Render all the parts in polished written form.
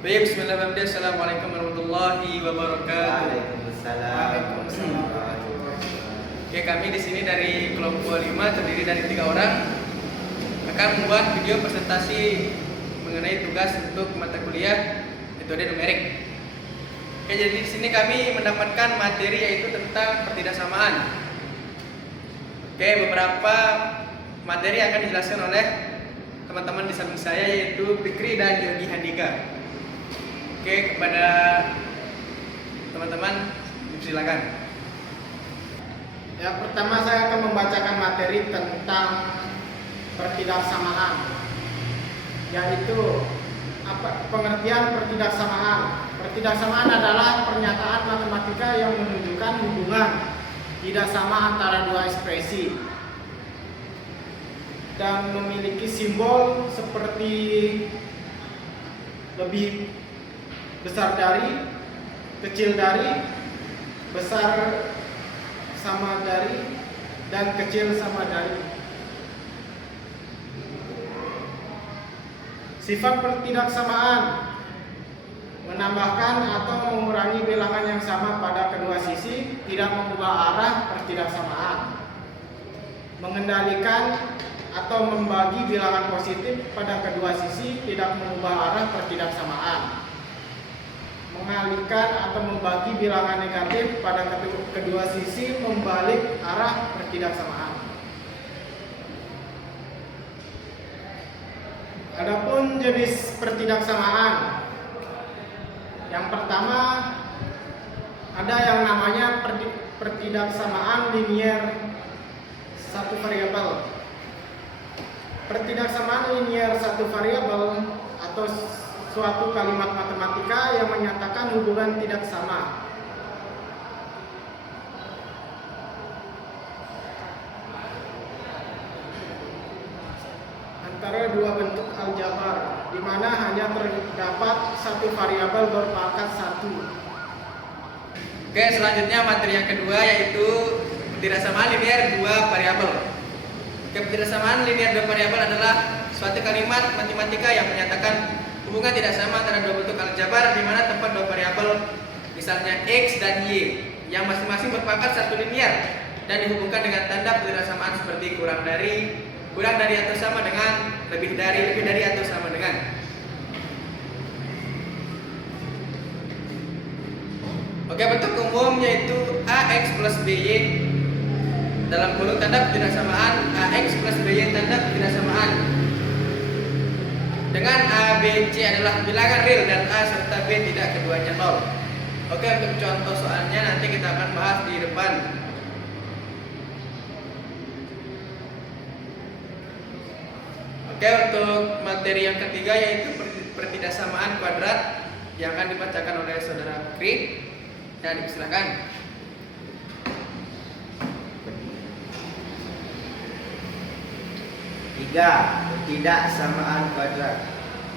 Baik, bismillahirrahmanirrahim. Assalamualaikum warahmatullahi wabarakatuh. Waalaikumsalam. Oke, kami di sini dari kelompok 5 terdiri dari 3 orang akan membuat video presentasi mengenai tugas untuk mata kuliah metode numerik. Oke, jadi di sini kami mendapatkan materi yaitu tentang pertidaksamaan. Oke, beberapa materi akan dijelaskan oleh teman-teman di samping saya yaitu Fikri dan Yogi Handika. Oke, kepada teman-teman silakan. Yang pertama saya akan membacakan materi tentang pertidaksamaan, yaitu pengertian pertidaksamaan. Pertidaksamaan adalah pernyataan matematika yang menunjukkan hubungan tidak sama antara dua ekspresi dan memiliki simbol seperti lebih besar dari, kecil dari, besar sama dari, dan kecil sama dari. Sifat pertidaksamaan menambahkan atau mengurangi bilangan yang sama pada kedua sisi, tidak mengubah arah pertidaksamaan. Mengendalikan atau membagi bilangan positif pada kedua sisi, tidak mengubah arah pertidaksamaan. Mengalihkan atau membagi bilangan negatif pada kedua sisi, membalik arah pertidaksamaan. Adapun jenis pertidaksamaan, yang pertama ada yang namanya pertidaksamaan linier satu variabel. Pertidaksamaan linier satu variabel atau suatu kalimat matematika yang menyatakan hubungan tidak sama antara dua bentuk aljabar, di mana hanya terdapat satu variabel berpangkat 1. Oke, selanjutnya materi yang kedua yaitu pertidaksamaan linier dua variabel. Oke, pertidaksamaan linier dua variabel adalah suatu kalimat matematika yang menyatakan hubungan tidak sama antara dua bentuk aljabar di mana tempat dua variabel misalnya x dan y yang masing-masing berpangkat satu linier dan dihubungkan dengan tanda pertidaksamaan seperti kurang dari atau sama dengan, lebih dari atau sama dengan. Oke, bentuk umum yaitu ax plus by dalam kurung tanda pertidaksamaan ax plus by tanda pertidaksamaan dengan A, B, C adalah bilangan real dan A serta B tidak keduanya 0. Oke, untuk contoh soalnya nanti kita akan bahas di depan. Oke, untuk materi yang ketiga yaitu pertidaksamaan kuadrat yang akan dibacakan oleh saudara Fikri. Dan silakan. Pertidaksamaan kuadrat.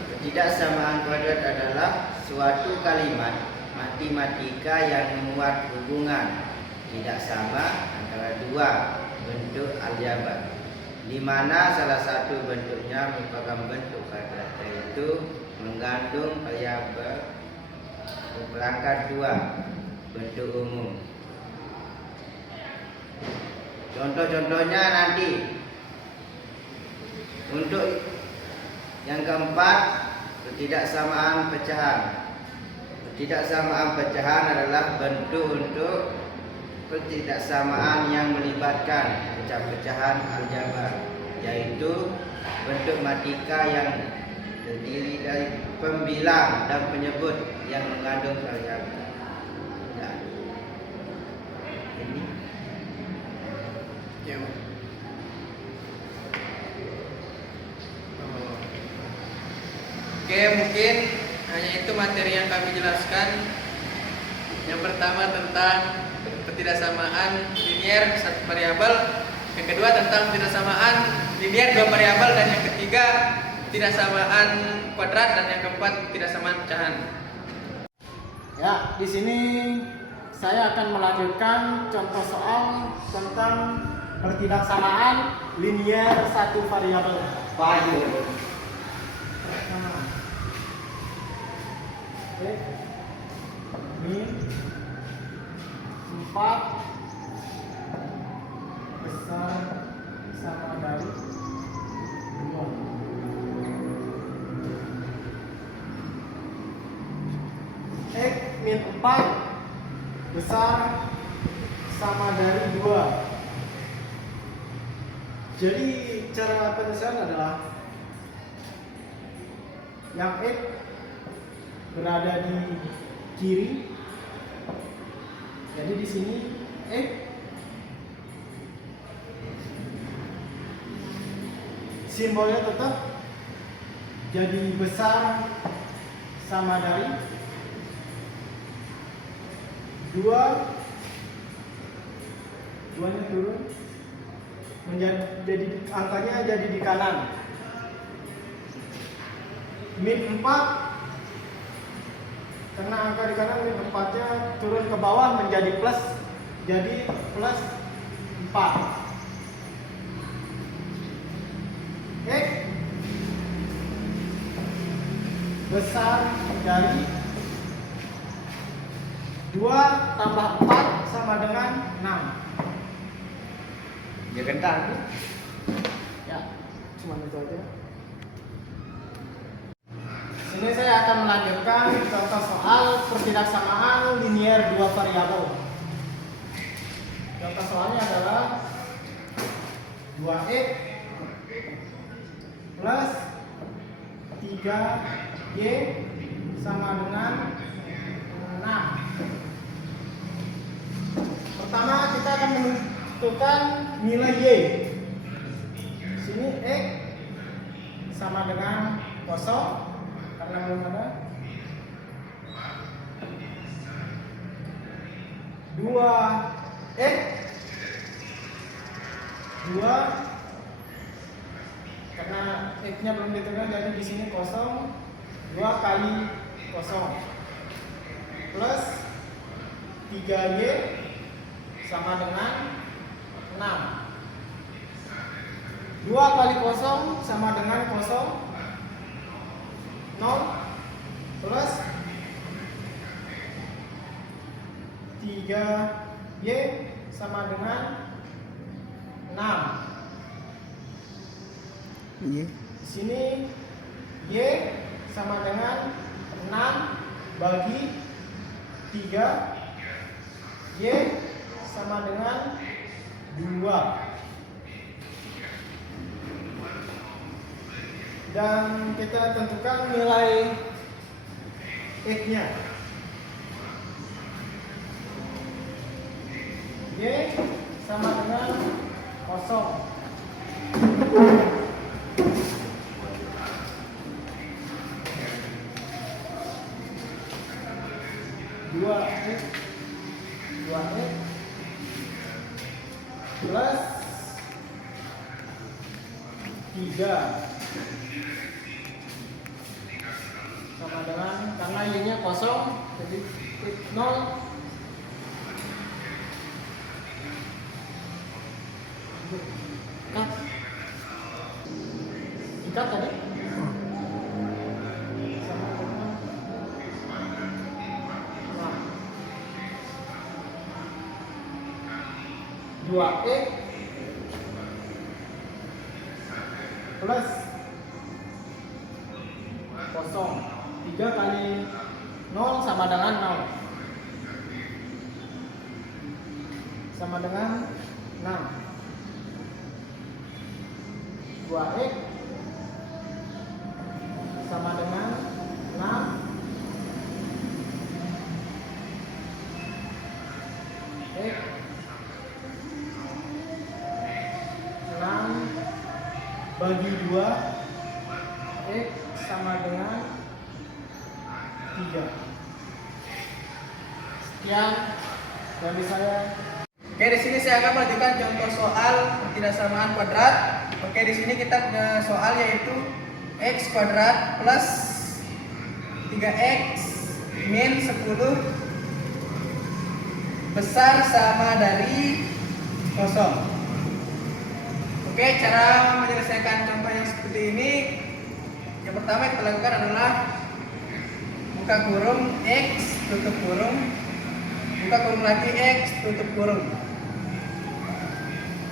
Pertidaksamaan kuadrat adalah suatu kalimat matematika yang memuat hubungan tidak sama antara dua bentuk aljabar, di mana salah satu bentuknya merupakan bentuk kuadrat, yaitu mengandung variabel berperangkat dua bentuk umum. Contoh-contohnya nanti. Untuk yang keempat, pertidaksamaan pecahan. Pertidaksamaan pecahan adalah bentuk untuk pertidaksamaan yang melibatkan pecah-pecahan aljabar, yaitu bentuk matematika yang terdiri dari pembilang dan penyebut yang mengandung variabel. Ini Ya. Oke, mungkin hanya itu materi yang kami jelaskan. Yang pertama tentang pertidaksamaan linier satu variabel, yang kedua tentang pertidaksamaan linier dua variabel, dan yang ketiga pertidaksamaan kuadrat, dan yang keempat pertidaksamaan pecahan. Ya, di sini saya akan melanjutkan contoh soal tentang pertidaksamaan linier satu variabel. X min 4 besar sama dari 2. X min 4 besar sama dari 2. Jadi cara penyelesaian adalah yang X berada di kiri. Jadi di sini X simbolnya tetap jadi besar sama dari 2, 2-nya turun menjadi angkanya jadi di kanan. Min 4 karena angka di kanan, min 4-nya turun ke bawah menjadi plus, jadi plus 4. X besar dari 2 tambah 4 sama dengan 6. Ya kentang. Ya, cuma itu aja. Sini saya akan melanjutkan contoh soal pertidaksamaan linier 2 variabel. Contoh soalnya adalah 2x plus 3y sama dengan 6. Pertama kita akan menentukan nilai y. Sini x sama dengan 0 karena belum ada. 2x 2 karena x-nya belum ditentukan, jadi di sini 0. 2 kali 0 plus 3y sama dengan 6. 2 kali 0 sama dengan 0. 0 plus 3y sama dengan 6. Iya. Di sini y sama dengan 6 bagi 3, y sama dengan 2. Dan kita tentukan nilai x-nya. Y sama dengan 0. 2x plus 3 sama dengan, karena y-nya 0 jadi 0. Ikat tadi sama dengan 2x plus 0. 3 kali 0 sama dengan 0. Sama dengan 6. 2x sama dengan 6. X 6 bagi 2, x sama dengan 3. Sekian dari saya. Oke, di sini saya akan melanjutkan contoh soal pertidaksamaan kuadrat. Oke, di sini kita punya soal yaitu x kuadrat plus 3x min 10 besar sama dari 0. Oke, cara menyelesaikan contoh yang seperti ini, yang pertama yang kita lakukan adalah buka kurung, X, tutup kurung, buka kurung lagi, X, tutup kurung.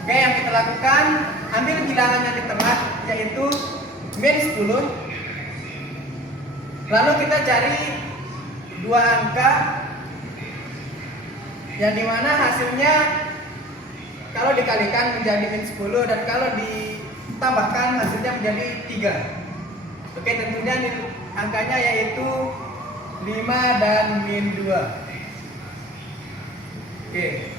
Oke, yang kita lakukan, ambil bilangan yang di tengah, yaitu min 10. Lalu kita cari dua angka yang dimana hasilnya kalau dikalikan menjadi min 10 dan kalau ditambahkan hasilnya menjadi 3. Oke, tentunya angkanya yaitu 5 dan min 2. Oke,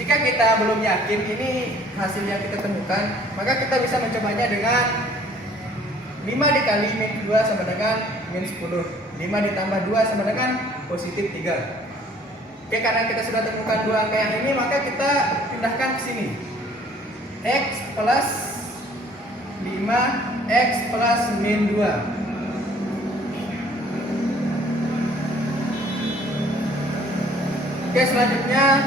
jika kita belum yakin ini hasil yang kita temukan, maka kita bisa mencobanya dengan 5 dikali min 2 sama dengan min 10. 5 ditambah 2 sama dengan positif 3. Oke, karena kita sudah temukan dua angka yang ini, maka kita pindahkan ke sini. X plus 5, X plus min 2. Oke, selanjutnya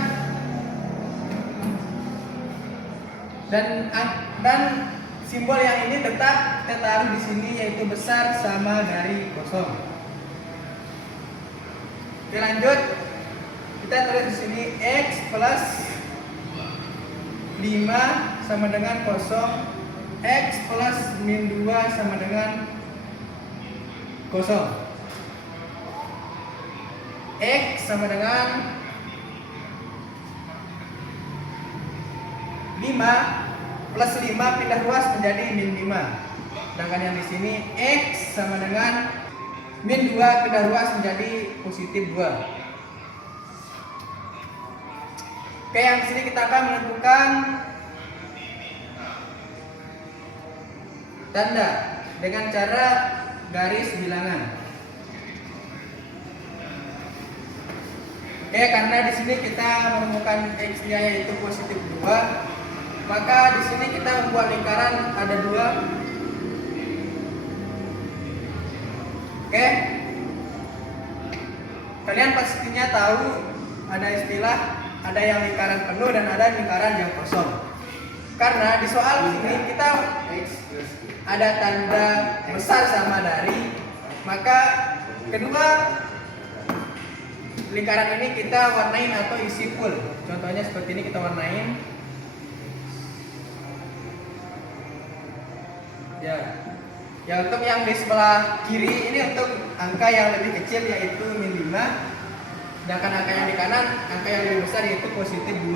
dan simbol yang ini tetap kita taruh di sini, yaitu besar sama dari kosong. Oke, lanjut. Kita tulis di sini X plus 5 sama dengan kosong, X plus min 2 sama dengan kosong. X sama dengan 5 plus 5 pindah ruas menjadi min 5. Sedangkan yang di sini X sama dengan min 2 pindah ruas menjadi positif 2. Oke, yang di sini kita akan menentukan tanda dengan cara garis bilangan. Oke, karena di sini kita menemukan X-nya yaitu positif 2, maka di sini kita membuat lingkaran ada 2. Oke, kalian pastinya tahu ada istilah, ada yang lingkaran penuh dan ada lingkaran yang kosong. Karena di soal ini kita ada tanda besar sama dari, maka kedua lingkaran ini kita warnain atau isi full. Contohnya seperti ini, kita warnain. Ya, untuk yang di sebelah kiri ini untuk angka yang lebih kecil yaitu min 5. Sedangkan angka yang di kanan, angka yang lebih besar yaitu positif 2.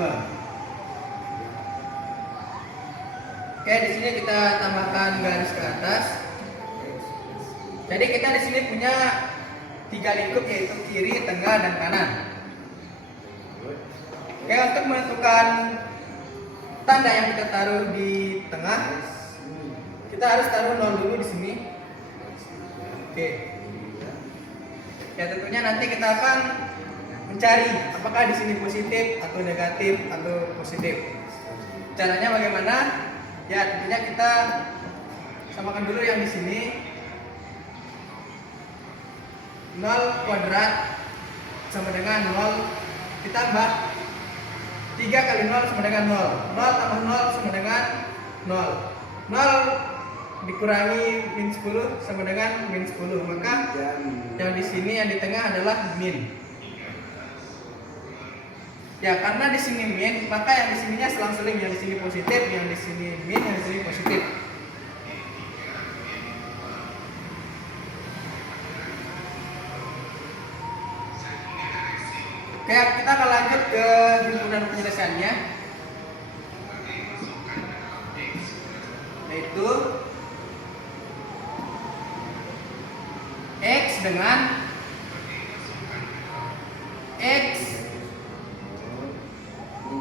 Oke, di sini kita tambahkan garis ke atas. Jadi kita di sini punya 3 lingkup yaitu kiri, tengah, dan kanan. Oke, untuk menentukan tanda yang kita taruh di tengah, kita harus taruh 0 dulu di sini. Oke. Ya, tentunya nanti kita akan mencari apakah di sini positif atau negatif atau positif. Caranya bagaimana? Ya, tentunya kita samakan dulu yang di sini. 0 kuadrat sama dengan 0 ditambah 3 kali 0 sama dengan 0. 0 tambah 0 sama dengan 0. 0 dikurangi min 10 sama dengan min 10. Maka yang di sini yang di tengah adalah min. Ya, karena di sini min, maka yang di sininya selang-seling, yang di sini positif, yang di sini min, yang di sini positif. Oke, kita akan lanjut ke himpunan penyelesaiannya, yaitu X dengan X.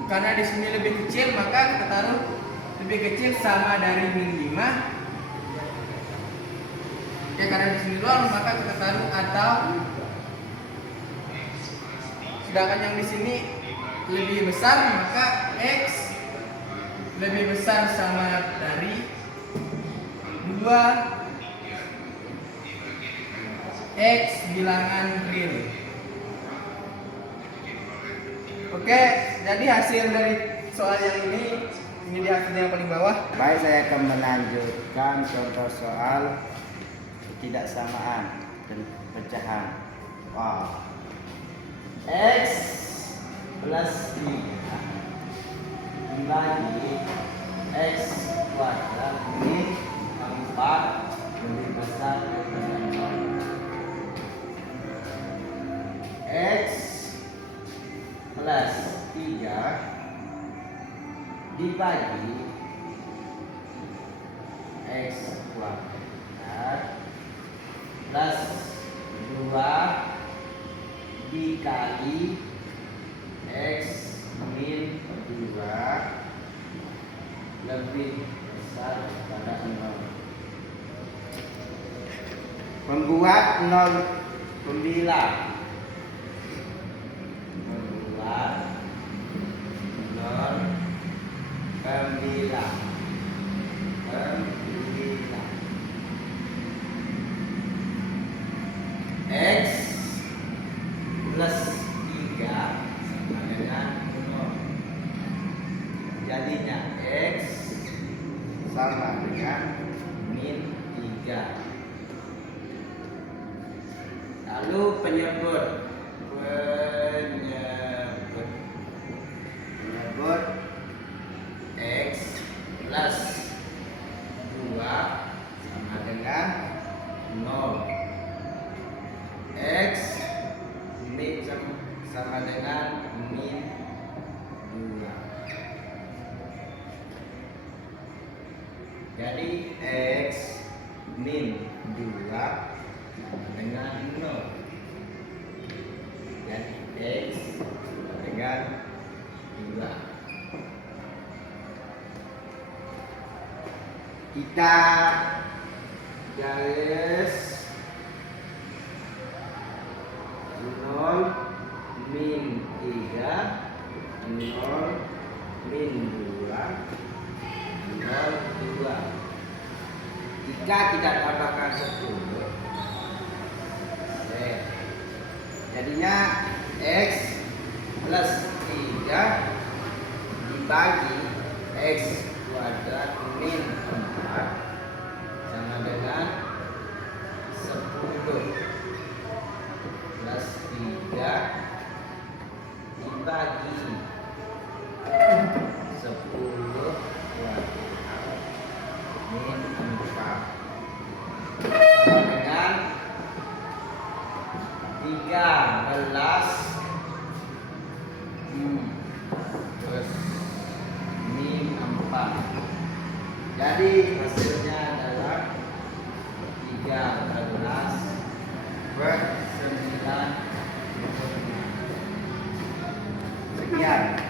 Karena di sini lebih kecil, maka kita taruh lebih kecil sama dari min 5. Ya, karena di sini 0, maka kita taruh atau. Sedangkan yang di sini lebih besar, maka X lebih besar sama dari 2 X bilangan real. Oke, jadi hasil dari soal yang ini di hasilnya yang paling bawah. Baik, saya akan melanjutkan contoh soal ketidaksamaan dan pecahan. Wah. X plus 3 dibagi X kuadrat min 4 lebih besar daripada 0. X plus 3 dibagi X kuadrat plus 2 dikali X min 2 lebih besar daripada 0. Membuat 0 Membuat 0 9 X plus 3 sama dengan 0. Jadinya X sama dengan min 3. Lalu penyebut X plus 2 sama dengan 0. X min sama dengan min 2. Jadi X min 2 sama dengan 0. Jadi X sama dengan 2. kita Garis 0 min 3 0 min 2 0 2. Jika kita tambahkan 10 jadinya X plus 3 dibagi X kuadrat min 4 sama dengan 10 plus 3 dibagi 10 kuadrat min 4 sama dengan 13 plus min 4. Jadi hasilnya adalah 13 per 9. sekian.